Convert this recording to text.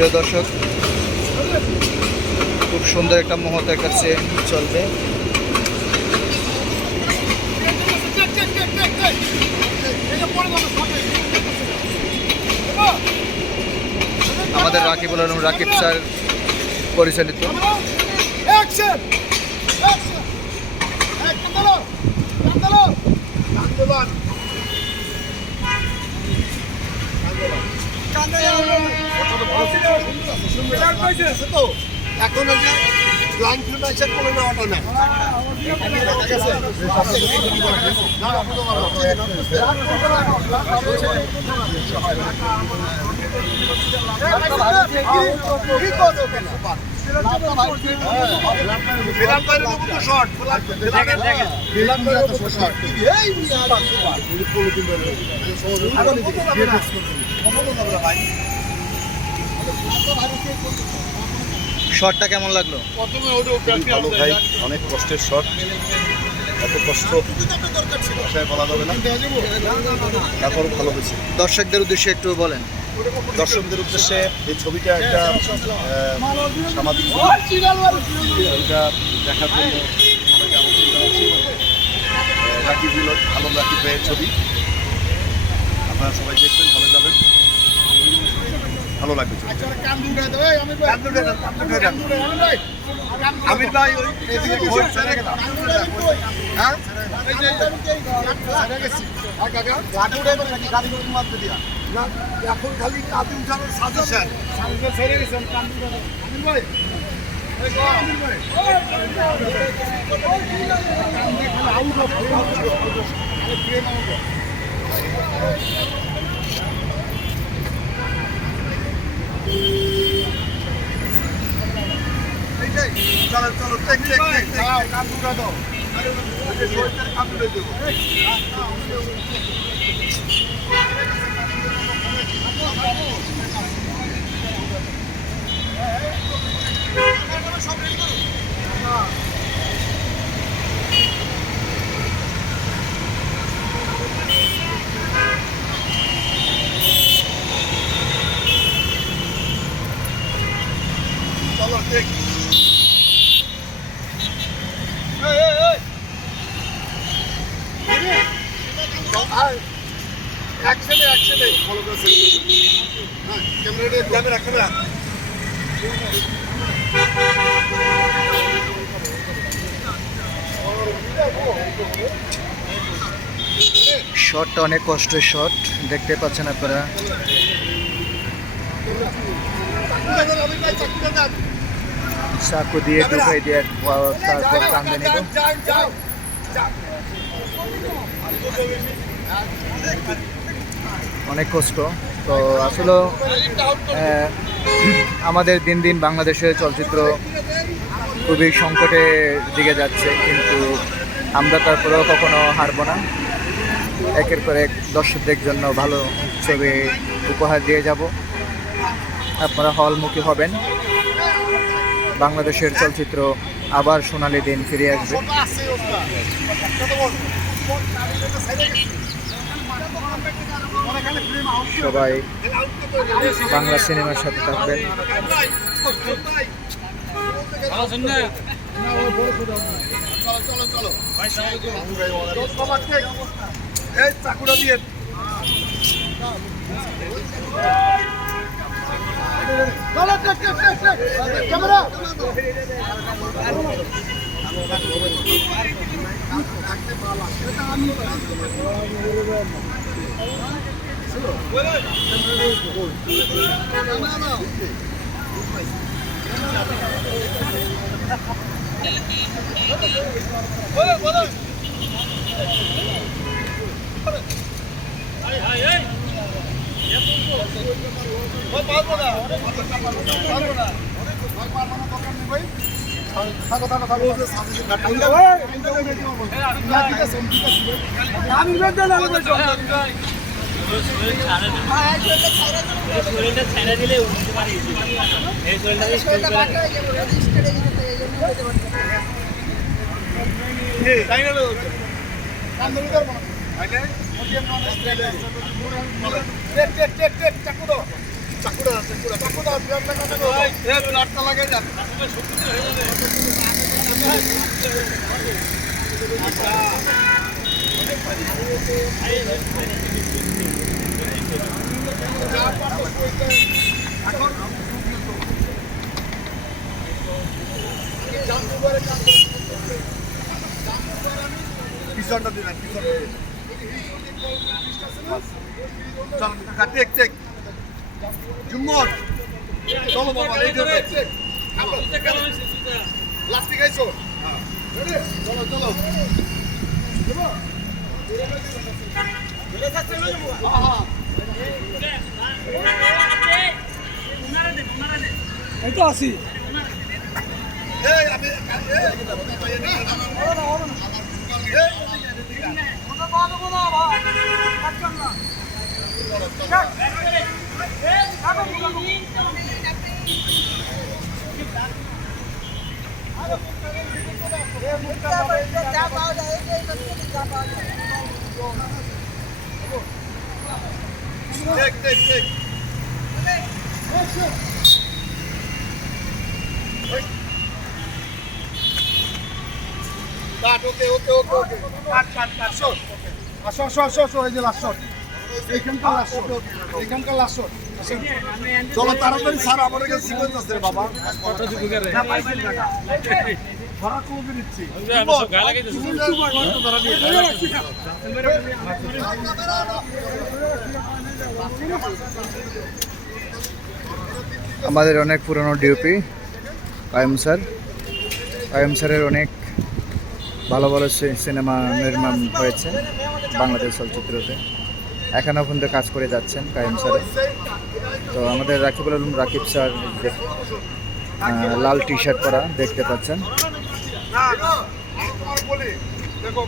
প্রিয় দর্শক, খুব সুন্দর একটা মুহূর্তের কাছে চলবে। আমাদের রাকিবুল আলম রাকিব স্যার পরিচালিত। এখন লাইন ফিল্ম এসে করে নেওয়াটা না শটটা কেমন লাগলো? ভালো ভাই, অনেক কষ্টের শট। এত কষ্ট বলা যাবে না, তারপর ভালো হয়েছে। দর্শকদের উদ্দেশ্যে একটু বলেন। দর্শকদের উদ্দেশ্যে এই ছবিটা একটা সামাজিক ছবিটা দেখার জন্য সবাইকে আমন্ত্রণ জানাচ্ছি। রাকিব আলম রাকিব ভাইয়ের ছবি, আপনারা সবাই দেখবেন, ভালো যাবেন, ভালো লাগবে। আমির ভাই এখন খালি কাঁদি উঠানোর সাজেশন চলো চলো কান্দুরা দাও, কান্দুরে দেবো। চলো ঠিক অ্যাকশনে ফলো করে ক্যামেরা শটটা অনেক কষ্টের শট, দেখতে পাচ্ছেন আপনারা। চাকু দিয়ে ঢুকাই দিয়ে তারপর কান্দে নিল। অনেক কষ্ট। তো আসলে আমাদের দিন দিন বাংলাদেশের চলচ্চিত্র খুবই সংকটের দিকে যাচ্ছে, কিন্তু আমরা তারপরেও কখনো হারবো না। একের পর এক দর্শকদের জন্য ভালো ছবি উপহার দিয়ে যাব। আপনারা হলমুখী হবেন। বাংলাদেশের চলচ্চিত্র আবার সোনালী দিন ফিরে আসবে। সবাই বাংলা সিনেমার সাথে থাকবেন। চাকুটা দিয়ে ক্যামেরা পিছনটা দিন চল কাটে চেক জুম্মন চলো বাবা এই যে লাস্টে গাইছো চলো চলো এই তো আছি এই আমি চেক চেক চেক কাট ওকে ওকে ওকে ওকে কাট কাট কাট শট আসো আসো আসো আসো এই যে লাস্ট শট এইখানকার লাস্ট শট এইখানকার লাস্ট শট চলো তাড়াতাড়ি স্যার আমার কাছে সিকোয়েন্স আছে রে বাবা কত দিবি করে না পাইছি টাকা ধরা কোকে দিচ্ছি আমি সব গালা গাইতেছি আমাদের অনেক পুরনো ডিওপি কায়েম স্যারের অনেক ভালো ভালো সিনেমা নির্মাণ হয়েছে বাংলাদেশ চলচ্চিত্রতে, এখনও পর্যন্ত কাজ করে যাচ্ছেন কায়েম স্যার। তো আমাদের রাকিবুল আলম রাকিব স্যার লাল টি শার্ট পরা দেখতে পাচ্ছেন। দেখো